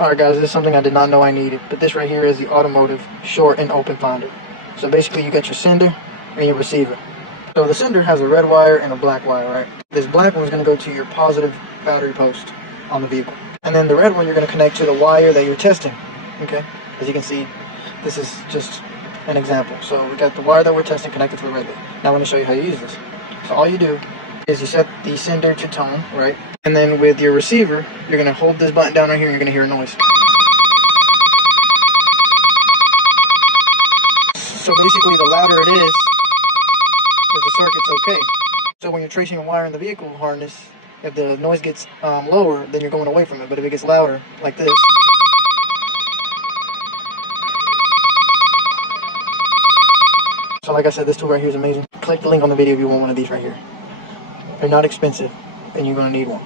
Alright guys, this is something I did not know I needed, but this right here is the automotive short and open finder. So basically you got your sender and your receiver. So the sender has a red wire and a black wire, right? This black one is going to go to your positive battery post on the vehicle. And then the red one you're going to connect to the wire that you're testing, okay? As you can see, this is just an example. So we got the wire that we're testing connected to the red one. Now let me show you how you use this. So all you do is you set the sender to tone, right? And then with your receiver, you're going to hold this button down right here and you're going to hear a noise. So basically the louder it is the circuit's okay. So when you're tracing a wire in the vehicle harness, if the noise gets lower, then you're going away from it. But if it gets louder, like this, so like I said, this tool right here is amazing. Click the link on the video if you want one of these right here. They're not expensive, and you're going to need one.